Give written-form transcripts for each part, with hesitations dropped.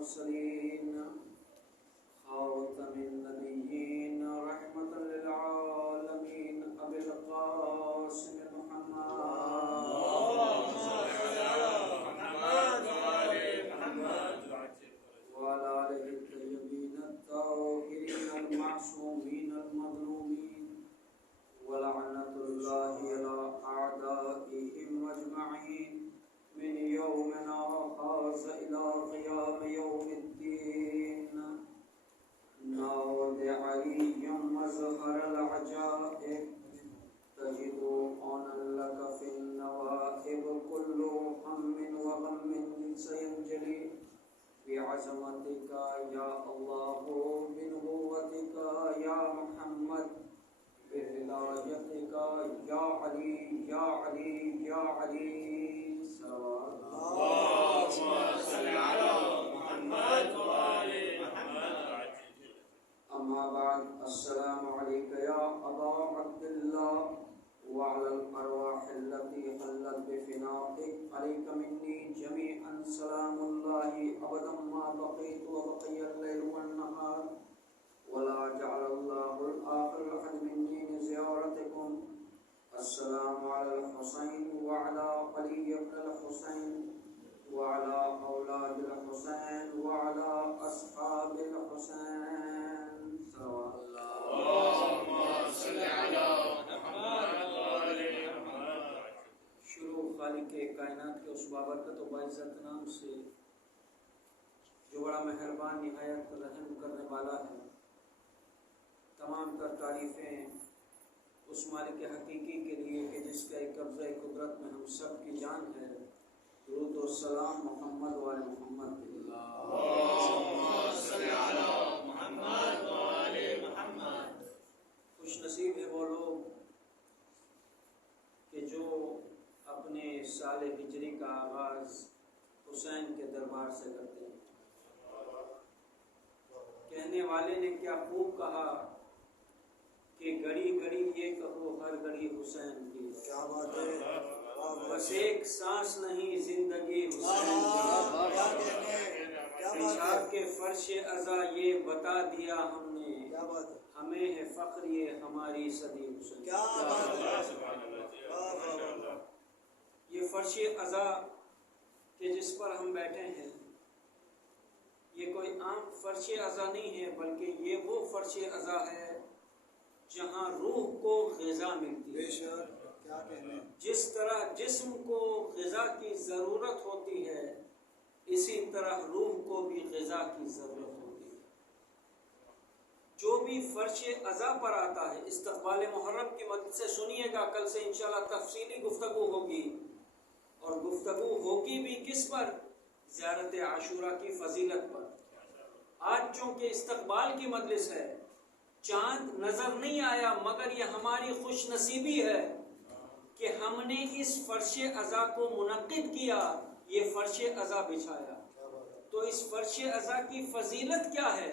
المرسلين خاتم النبيين رحمة للعالمين أبي القاسم محمد وعلى آله الطيبين الطاهرين المعصومين المظلومين ولعنة الله على أعدائهم أجمعين من يومنا هذا إلى قيام يوم الدين. ناود علي مظهر العجائب تجد أنا لك في النوائب كل هم وغم سينجلي بعظمتك يا الله بنبوتك يا محمد بولايتك يا علي يا علي يا علي. اللهم صل على محمد وآل محمد. أما بعد السلام عليك يا أبا عبد الله وعلى الأرواح التي حلت بفنائك عليك مني جميعا سلام الله أبدا ما بقيت وبقي الليل والنهار ولا جعل الله الآخر أحد مني لزيارتكم. السلام على الحسين وعلى علي بن الحسين وعلى أولاد الحسين وعلى أصحاب الحسين. اللهم صل على محمد وآل محمد. شروع خالق کائنات کے اس بابرکت و باعزت نام سے جو بڑا مہربان نہایت رحم کرنے والا ہے. تمام تر تعریفیں اس مالک حقیقی کے لیے کہ جس کا ایک قبضہ قدرت میں ہم سب کی جان ہے. درود و سلام محمد و آل محمد. اللهم صل على محمد وآل محمد. خوش نصیب ہے وہ لوگ کہ جو اپنے سال ہجری کا آغاز حسین کے دربار سے کرتے ہیں. کہنے والے نے کیا خوب کہا کہ گھڑی گھڑی یہ کہو ہر گھڑی حسین کی. کیا بات ہے. بس ایک سانس نہیں زندگی حسین کی. پیشاب کے فرش ازا یہ بتا دیا ہم نے ہمیں ہے فخر یہ ہماری صدی حسین. کیا بات ہے. یہ فرش ازا کہ جس پر ہم بیٹھے ہیں یہ کوئی عام فرش ازا نہیں ہے بلکہ یہ وہ فرش ازا ہے جہاں روح کو غذا ملتی ہے. کیا کہنے. جس طرح جسم کو غذا کی ضرورت ہوتی ہے اسی طرح روح کو بھی غذا کی ضرورت ہوتی ہے. جو بھی فرش ازا پر آتا ہے استقبال محرم کی مدد سے سنیے گا. کل سے انشاءاللہ تفصیلی گفتگو ہوگی اور گفتگو ہوگی بھی کس پر؟ زیارت عاشورہ کی فضیلت پر. آج چونکہ استقبال کی مجلس ہے چاند نظر نہیں آیا مگر یہ ہماری خوش نصیبی ہے کہ ہم نے اس فرش ازا کو منعقد کیا. یہ فرش ازا بچھایا. تو اس فرش ازا کی فضیلت کیا ہے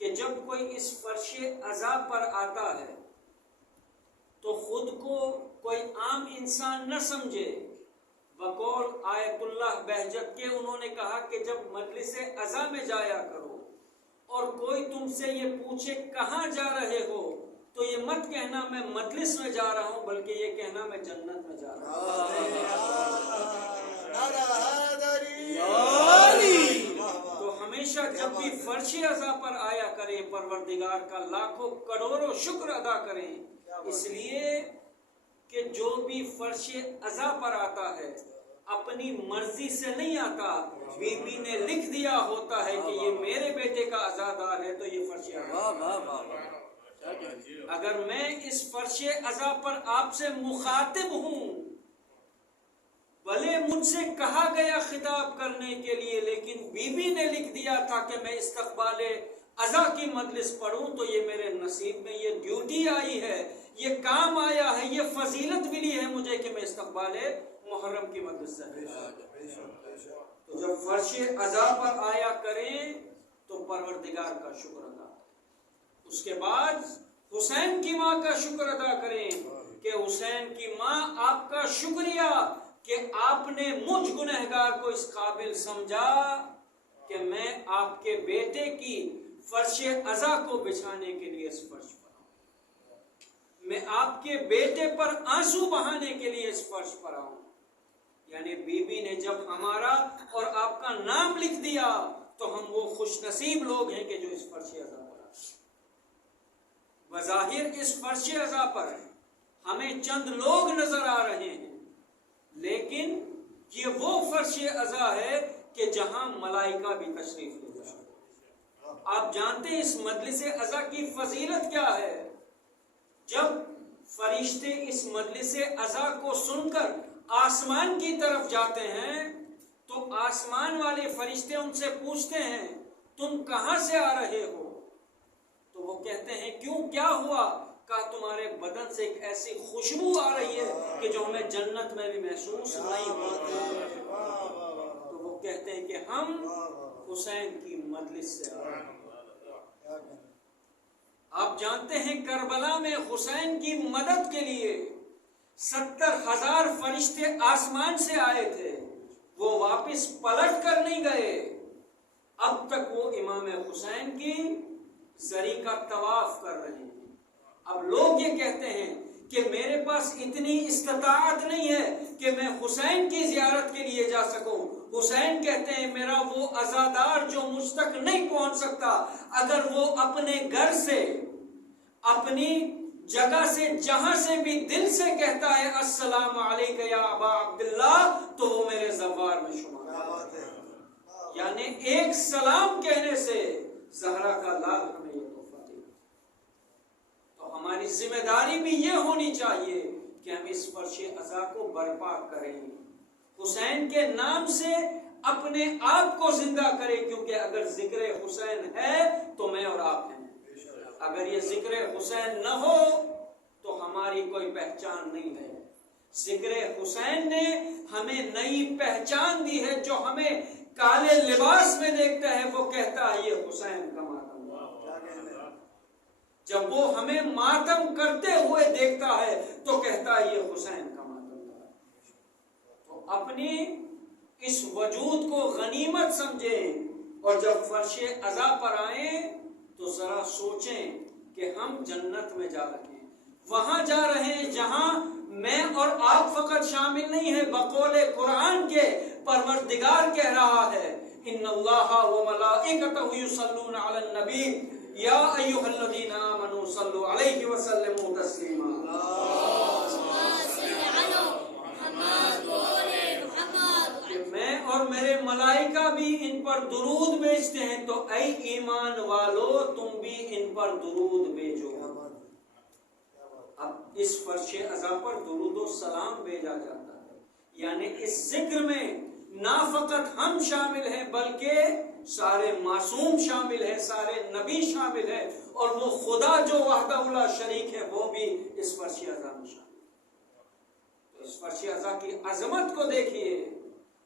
کہ جب کوئی اس فرش ازا پر آتا ہے تو خود کو کوئی عام انسان نہ سمجھے. بقول آیت اللہ بہجت کے انہوں نے کہا کہ جب مجلس ازا میں جایا کرو اور کوئی تم سے یہ پوچھے کہاں جا رہے ہو تو یہ مت کہنا میں مجلس میں جا رہا ہوں بلکہ یہ کہنا میں جنت میں جا رہا ہوں. تو ہمیشہ جب بھی فرش ازا پر آیا کریں پروردگار کا لاکھوں کروڑوں شکر ادا کریں. اس لیے کہ جو بھی فرش ازا پر آتا ہے اپنی مرضی سے نہیں آتا. بی بی نے لکھ دیا ہوتا ہے کہ یہ میرے بیٹے کا عزادار ہے تو یہ فرش ازا. اگر میں اس فرش ازا پر آپ سے مخاطب ہوں بھلے مجھ سے کہا گیا خطاب کرنے کے لیے لیکن بی بی نے لکھ دیا تھا کہ میں استقبال ازا کی مجلس پڑھوں تو یہ میرے نصیب میں یہ ڈیوٹی آئی ہے یہ کام آیا ہے یہ فضیلت ملی ہے مجھے کہ میں استقبال محرم کی مجلس سے. تو جب فرش ازا پر آیا کریں تو پروردگار کا شکر ادا. اس کے بعد حسین کی ماں کا شکر ادا کریں کہ حسین کی ماں آپ کا شکریہ کہ آپ نے مجھ گنہگار کو اس قابل سمجھا کہ میں آپ کے بیٹے کی فرش عزا کو بچھانے کے لیے اس فرش پر آؤں، میں آپ کے بیٹے پر آنسو بہانے کے لیے اس فرش پر آؤں. یعنی بی بی نے جب ہمارا اور آپ کا نام لکھ دیا تو ہم وہ خوش نصیب لوگ ہیں کہ جو اس فرش عزا پر آتے ہیں. بظاہر اس فرش عزا پر ہمیں چند لوگ نظر آ رہے ہیں، لیکن یہ وہ فرش عزا ہے کہ جہاں ملائکہ بھی تشریف لے جائیں. آپ جانتے ہیں اس مجلس عزا کی فضیلت کیا ہے؟ جب فرشتے اس مجلس عزا کو سن کر آسمان کی طرف جاتے ہیں تو آسمان والے فرشتے ان سے پوچھتے ہیں تم کہاں سے آ رہے ہو؟ تو وہ کہتے ہیں کیوں، کیا ہوا؟ کہا تمہارے بدن سے ایک ایسی خوشبو آ رہی ہے کہ جو ہمیں جنت میں بھی محسوس نہیں ہوتی. تو وہ کہتے ہیں کہ ہم حسین کی مجلس سے آ رہے ہیں. آپ جانتے ہیں کربلا میں حسین کی مدد کے لیے 70,000 فرشتے آسمان سے آئے تھے، وہ واپس پلٹ کر نہیں گئے. اب تک وہ امام حسین کی زری کا طواف کر رہے ہیں. اب لوگ یہ کہتے ہیں کہ میرے پاس اتنی استطاعت نہیں ہے کہ میں حسین کی زیارت کے لیے جا سکوں. حسین کہتے ہیں میرا وہ عزادار جو مجھ تک نہیں پہنچ سکتا، اگر وہ اپنے گھر سے، اپنی جگہ سے، جہاں سے بھی دل سے کہتا ہے السلام علیکہ یا ابا عبداللہ، تو وہ میرے زوار میں شمار ہے. یعنی ایک سلام کہنے سے زہرا کا لال ہمیں یہ تحفہ دے. تو ہماری ذمہ داری بھی یہ ہونی چاہیے کہ ہم اس فرش عزا کو برپا کریں، حسین کے نام سے اپنے آپ کو زندہ کریں، کیونکہ اگر ذکر حسین ہے تو میں اور آپ ہیں. اگر یہ ذکر حسین نہ ہو تو ہماری کوئی پہچان نہیں ہے. ذکر حسین نے ہمیں نئی پہچان دی ہے. جو ہمیں کالے لباس میں دیکھتا ہے وہ کہتا ہے یہ حسین کا ماتم. جب وہ ہمیں ماتم کرتے ہوئے دیکھتا ہے تو کہتا ہے یہ حسین کا ماتم. تو اپنی اس وجود کو غنیمت سمجھیں اور جب فرش عزا پر آئیں تو ذرا سوچیں کہ ہم جنت میں جا رہے ہیں، وہاں جا رہے ہیں جہاں میں اور آپ فقط شامل نہیں ہیں. بقول قرآن کے پروردگار کہہ رہا ہے ان اللہ وملائکتہ یصلون علی النبی یا ایھا الذین آمنوا صلوا علیہ وسلموا تسلیما. میں اور میرے ملائکہ بھی ان پر درود بھیجتے ہیں، تو اے ایمان والو تم بھی ان پر درود بھیجو. اب اس فرش عزا پر درود و سلام بھیجا جاتا ہے. یعنی اس ذکر میں نہ فقط ہم شامل ہیں بلکہ سارے معصوم شامل ہیں، سارے نبی شامل ہیں، اور وہ خدا جو وحدہ لا شریک ہے وہ بھی اس فرش عزا میں شامل ہے. تو اس فرش عزا کی عظمت کو دیکھیے.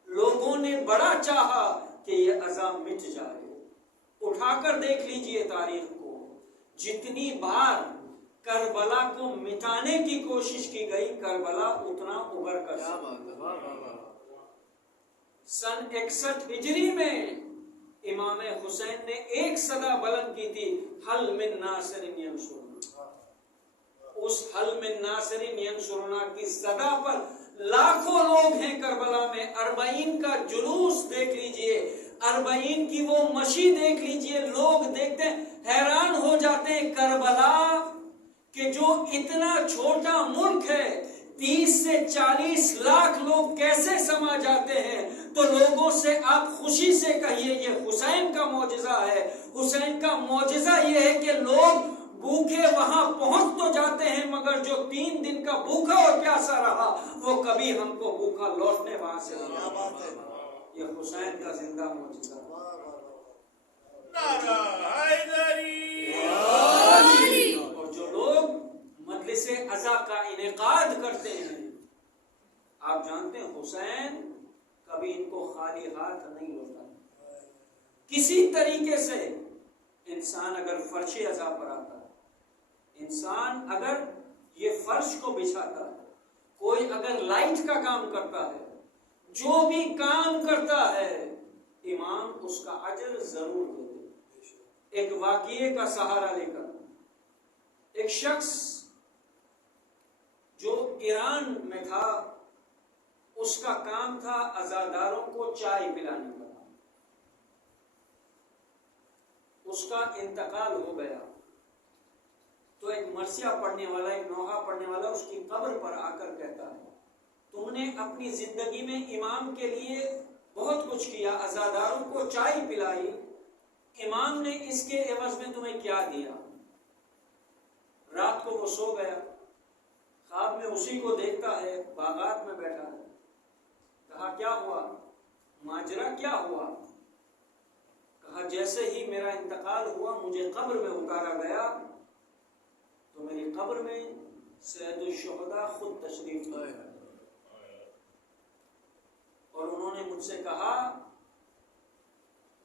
لوگوں نے بڑا چاہا کہ یہ عزا مٹ جائے. اٹھا کر دیکھ لیجئے تاریخ کو، جتنی بار کربلا کو مٹانے کی کوشش کی گئی کربلا اتنا ابھر کر. سن 61 ہجری میں امام حسین نے ایک صدا بلند کی تھی حل من ناصر ینصرنا. اس حل من ناصر ینصرنا کی صدا پر لاکھوں لوگ ہیں کربلا میں. 40 کا جلوس دیکھ لیجئے، 40 کی وہ مشی دیکھ لیجئے. لوگ دیکھتے ہیں حیران ہو جاتے ہیں کربلا کہ جو اتنا چھوٹا ملک ہے 30 سے 40 لاکھ لوگ کیسے سما جاتے ہیں. تو لوگوں سے آپ خوشی سے کہیے یہ حسین کا معجزہ ہے. حسین کا معجزہ یہ ہے کہ لوگ بھوکے وہاں پہنچ تو جاتے ہیں مگر جو 3 دن کا بھوکا اور پیاسا رہا وہ کبھی ہم کو بھوکا لوٹنے وہاں سے نہیں. یہ حسین کا زندہ معجزہ. اور جو لوگ مجلس عزا کا انعقاد کرتے ہیں، آپ جانتے ہیں حسین کبھی ان کو خالی ہاتھ نہیں ہوتا. کسی طریقے سے انسان اگر فرش عزا پر آتا ہے، انسان اگر یہ فرش کو بچھاتا ہے، کوئی اگر لائٹ کا کام کرتا ہے، جو بھی کام کرتا ہے، امام اس کا اجر ضرور دیتے۔ ایک واقعے کا سہارا لے کر ایک شخص جو ایران میں تھا، اس کا کام تھا عزاداروں کو چائے پلانے کا، اس کا انتقال ہو گیا تو ایک مرثیہ پڑھنے والا، ایک نوحہ پڑھنے والا اس کی قبر پر آ کر کہتا ہے تم نے اپنی زندگی میں امام کے لیے بہت کچھ کیا، عزاداروں کو چائے پلائی، امام نے اس کے عوض میں تمہیں کیا دیا؟ رات کو وہ سو گیا، خواب میں اسی کو دیکھتا ہے باغات میں بیٹھا ہے۔ کہا کیا ہوا؟ ماجرا کیا ہوا؟ کہا جیسے ہی میرا انتقال ہوا مجھے قبر میں اتارا گیا تو میری قبر میں سید الشہداء خود تشریف لائے اور انہوں نے مجھ سے کہا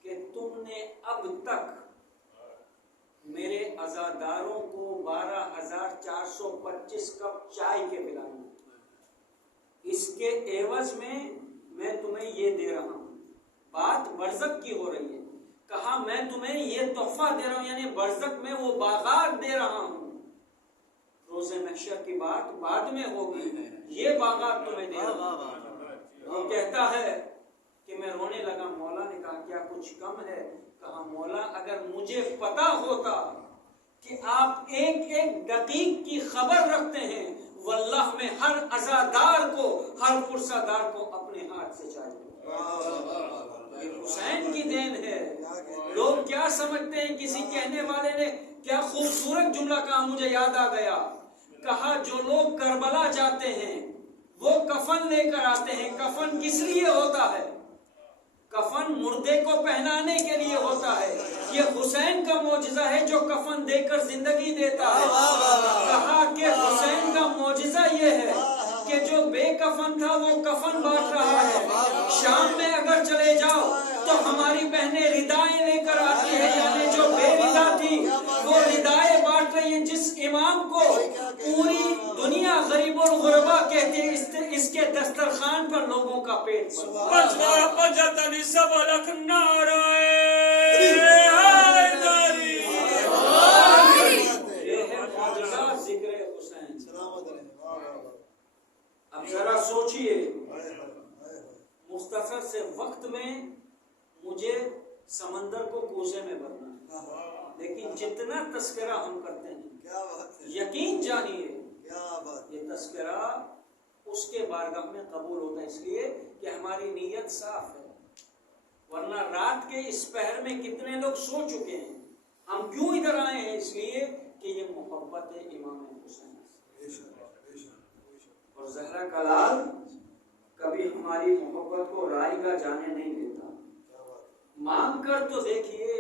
کہ تم نے اب تک میرے عزاداروں کو 12,425 کپ چائے کے پلائی، اس کے عوض میں تمہیں یہ دے رہا ہوں۔ بات برزخ کی ہو رہی ہے، کہا میں تمہیں یہ تحفہ دے رہا ہوں، یعنی برزخ میں وہ باغات دے رہا ہوں، روز محشر کی بات بعد میں ہوگی، یہ باغات تمہیں دے رہا ہوں۔ وہ کہتا ہے کہ میں رونے لگا۔ مولا نے کہا کیا کچھ کم ہے؟ کہا مولا اگر مجھے پتا ہوتا کہ آپ ایک ایک دقیق کی خبر رکھتے ہیں، واللہ میں ہر عزادار کو، ہر پرسہ دار کو اپنے ہاتھ سے چاہیے۔ حسین کی دین ہے۔ لوگ کیا سمجھتے ہیں؟ کسی کہنے والے نے کیا خوبصورت جملہ کہا، مجھے یاد آ گیا، کہا جو لوگ کربلا جاتے ہیں وہ کفن لے کر آتے ہیں، کفن کس لیے ہوتا ہے؟ کفن مردے کو پہنانے کے لیے ہوتا ہے۔ یہ حسین کا معجزہ ہے جو کفن دے کر زندگی دیتا ہے۔ کہا کہ حسین کا معجزہ یہ ہے کہ جو بے کفن تھا وہ کفن بانٹ رہا ہے۔ شام میں اگر چلے جاؤ تو ہماری بہنیں ردائیں لے کر آتی ہیں، یعنی جو بے ردا تھی وہ ردائیں بانٹ رہی ہیں۔ جس امام کو پوری دنیا غریب الغربا کہتے ہیں، اس کے دسترخوان پر لوگوں کا پیٹ ذکر حسین۔ اب ذرا سوچئے، مختصر سے وقت میں مجھے سمندر کو کوزے میں بھرنا ہے، لیکن جتنا تذکرہ ہم کرتے ہیں یقین جانیے یہ تذکرہ اس کے بارگاہ میں قبول ہوتا ہے، اس لیے کہ ہماری نیت صاف ہے۔ ورنہ رات کے اس پہر میں کتنے لوگ سو چکے ہیں، ہم کیوں ادھر آئے ہیں؟ اس لیے کہ یہ محبت ہے امام حسین۔ اور زہرا کا لال کبھی ہماری محبت کو رائے گاہ جانے نہیں دیتا۔ مانگ کر تو دیکھیے،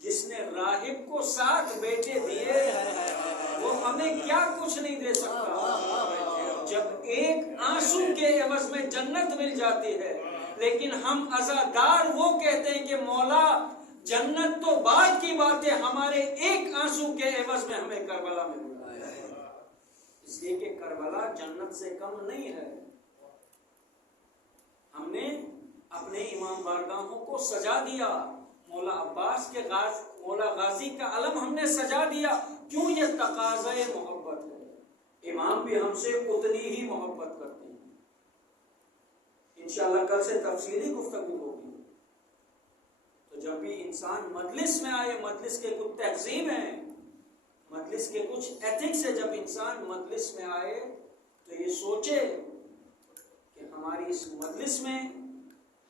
جس نے راہب کو 7 بیٹے دیے وہ ہمیں کیا کچھ نہیں دے سکتا۔ جب ایک آنسو کے عوض میں جنت مل جاتی ہے، لیکن ہم عزادار وہ کہتے ہیں کہ مولا جنت تو بعد کی بات ہے، ہمارے ایک آنسو کے عوض میں ہمیں کربلا میں ملا ہے۔ اس لیے کہ کربلا جنت سے کم نہیں ہے۔ ہم نے اپنے امام بارگاہوں کو سجا دیا، مولا عباس کے مولا غازی کا علم ہم نے سجا دیا، کیوں؟ یہ تقاضۂ محبت ہے۔ امام بھی ہم سے اتنی ہی محبت کرتے ہیں۔ انشاءاللہ کل سے تفصیلی گفتگو ہوگی۔ تو جب بھی انسان مجلس میں آئے، مجلس کے کچھ تہذیب ہیں، مجلس کے کچھ ایتھکس ہے، جب انسان مجلس میں آئے تو یہ سوچے کہ ہماری اس مجلس میں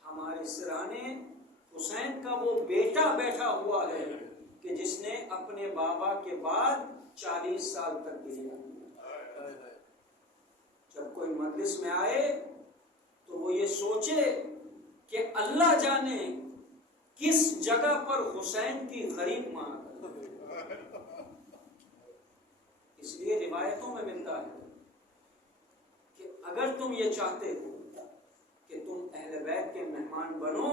ہمارے سرانے حسین کا وہ بیٹا بیٹھا ہوا ہے کہ جس نے اپنے بابا کے بعد 40 سال تک گزارا۔ جب کوئی مجلس میں آئے تو وہ یہ سوچے کہ اللہ جانے کس جگہ پر حسین کی غریب ماں۔ اس لیے روایتوں میں ملتا ہے کہ اگر تم یہ چاہتے ہو کہ تم اہل بیت کے مہمان بنو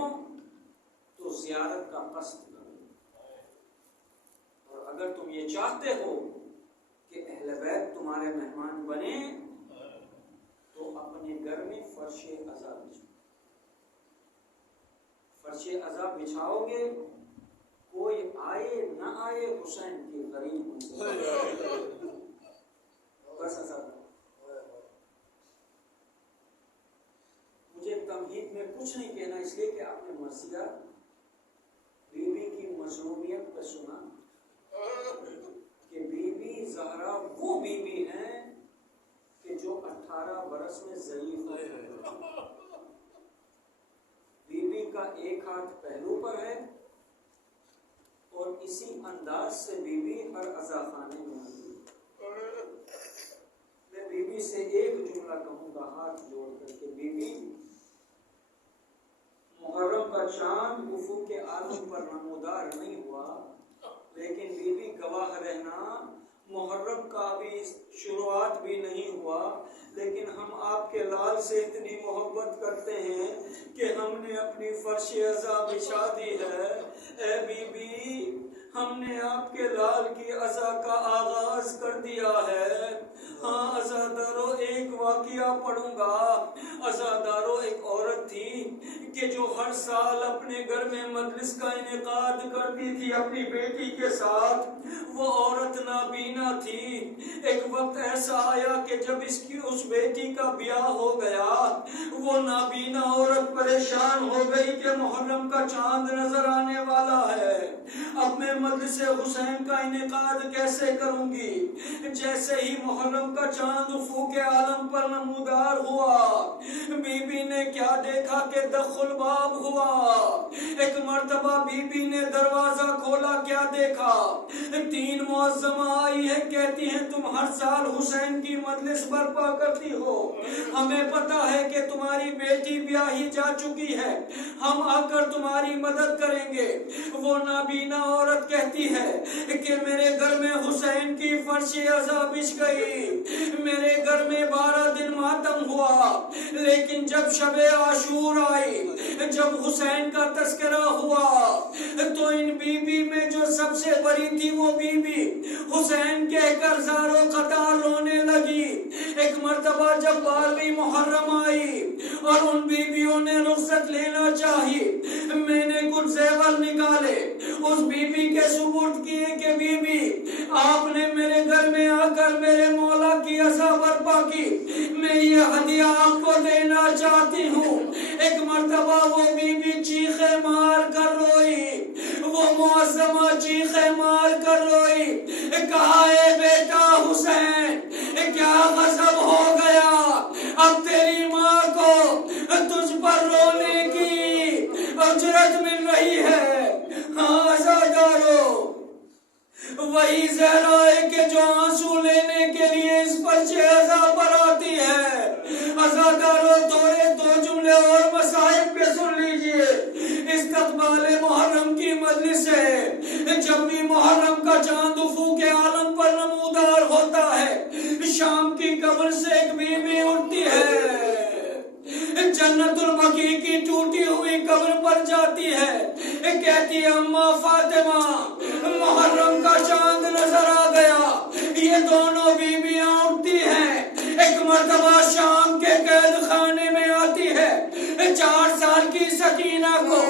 تو زیارت کا قصد کرو، اور اگر تم یہ چاہتے ہو کہ اہل بیت تمہارے مہمان بنے تو اپنے گھر میں فرش عزا بچھاؤ۔ فرش عزا بچھاؤ گے، کوئی آئے نہ آئے حسین کی غریب بس عزا دو۔ مجھے تمہید میں کچھ نہیں کہنا، اس لیے کہ آپ نے مرثیہ بی بی کی مظلومیت پہ سنا کہ بی بی زہرا وہ بی بی ہیں کہ جو 18 برس میں ضعیف ہے، بی بی کا ایک ہاتھ پہلو پر ہے اور اسی انداز سے بی بی ہر عزا خانے میں آتی ہے۔ میں بی بی سے ایک جملہ کہوں گا ہاتھ جوڑ کر کے، بی بی محرم کا چاند افق کے عالم پر نمودار نہیں ہوا، لیکن بی بی گواہ رہنا محرم کا بھی شروعات بھی نہیں ہوا، لیکن ہم آپ کے لال سے اتنی محبت کرتے ہیں کہ ہم نے اپنی فرش عزا بچھا دی ہے۔ اے بی بی، ہم نے آپ کے لال کی عزا کا آغاز کر دیا ہے۔ ہاں عزادارو، ایک واقعہ پڑھوں گا۔ عزادارو، ایک عورت تھی کہ جو ہر سال اپنے گھر میں مجلس کا انعقاد کرتی تھی اپنی بیٹی کے ساتھ۔ وہ عورت نابینا تھی۔ ایک وقت ایسا آیا کہ جب اس بیٹی کا بیاہ ہو گیا، وہ نابینا عورت پریشان ہو گئی کہ محرم کا چاند نظر آنے والا ہے، اب میں مجلس حسین کا انعقاد کیسے کروں گی؟ جیسے ہی محرم کا چاند افق عالم پر نمودار ہوا، بی بی نے کیا دیکھا کہ دخل الباب ہوا۔ ایک مرتبہ بی بی نے دروازہ کھولا، کیا دیکھا؟ 3 معظمہ آئی ہے، کہتی ہیں تم ہر سال حسین کی مجلس برپا کرتی ہو، ہمیں پتا ہے کہ تمہاری بیٹی بیاہی جا چکی ہے، ہم آ کر تمہاری مدد کریں گے۔ وہ نابینا عورت کہتی ہے کہ میرے گھر میں حسین کی فرش عزا بچھ گئی، میرے گھر میں 12 دن ماتم ہوا، لیکن جب شب عاشور آئی، جب حسین کا تذکرہ ہوا، تو ان بی بی میں جو سب سے بڑی تھی وہ بی بی حسین کہہ کر زاروں قطار رونے لگی۔ ایک مرتبہ جب 12ویں محرم آئی اور ان بیویوں نے رخصت لینا چاہی، میں نے کچھ زیور نکالے، اس بی بی کے سپرد کیے کہ بی بی آپ نے میرے گھر میں آ کر میرے مولا کی عزا برپا کی، میں یہ ہدیہ آپ کو دینا چاہتی ہوں۔ ایک مرتبہ وہ بی بی چیخے مار کر روئی، وہ معظمہ چیخے مار کر روئی، کہا اے بیٹا حسین، کیا غضب ہو گیا؟ اب تیری ماں کو تجھ پر رونے کی اجرت مل رہی ہے۔ ہاں عزادارو، وہی زہرا ہے کہ جو آنسو لینے کے لیے اس فرش عزا پر آتی ہے۔ عزادارو، تھوڑے 2 جملے اور مصائب پہ سن لیجئے۔ استقبال محرم کی مجلس ہے، جب بھی محرم کا چاند افق عالم پر نمودار ہوتا ہے، شام کی قبر سے ایک بی بی اٹھتی ہے، جنت البقیع کی ٹوٹی ہوئی قبر پر جاتی ہے، کہتی ہے اماں فاطمہ، محرم کا چاند نظر آ گیا۔ یہ دونوں بیویاں اٹھتی ہیں، ایک مرتبہ شام کے قید خانے میں آتی ہے، 4 سال کی سکینہ کو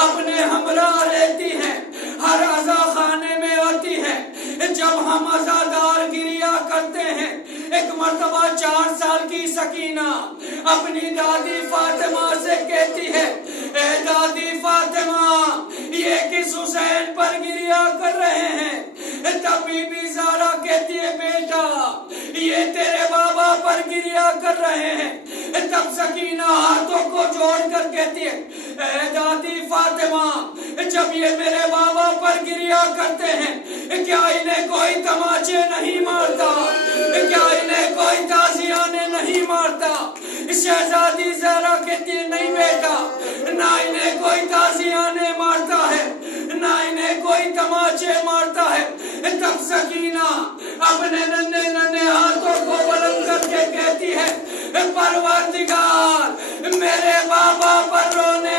اپنے ہمراہ لیتی ہیں، ہر عزا خانے میں آتی ہیں۔ جب ہم عزادار گریا کرتے ہیں، ایک مرتبہ 4 سال کی سکینہ اپنی دادی فاطمہ سے کہتی ہے، اے دادی فاطمہ، یہ کس حسین پر گریا کر رہے ہیں؟ تب بی بی زارا کہتی ہے، بیٹا یہ تیرے بابا پر گریا کر رہے ہیں۔ تب سکینہ ہاتھوں کو جوڑ کر کہتی ہے، اے دادی فاطمہ، جب یہ میرے بابا پر گریا کرتے ہیں، کیا انہیں کوئی تماچے نہیں مارتا؟ کیا انہیں کوئی تازیانے نہیں مارتا؟ شہزادی زہرا کہتی ہے، نہیں بیٹا، نہ انہیں کوئی تازیانے مارتا ہے، نہ انہیں کوئی تماچے مارتا ہے۔ تب سکینہ اپنے ننھے ننھے ہاتھوں کو بلند کر کے کہتی ہے، پروردگار، میرے بابا پر رونے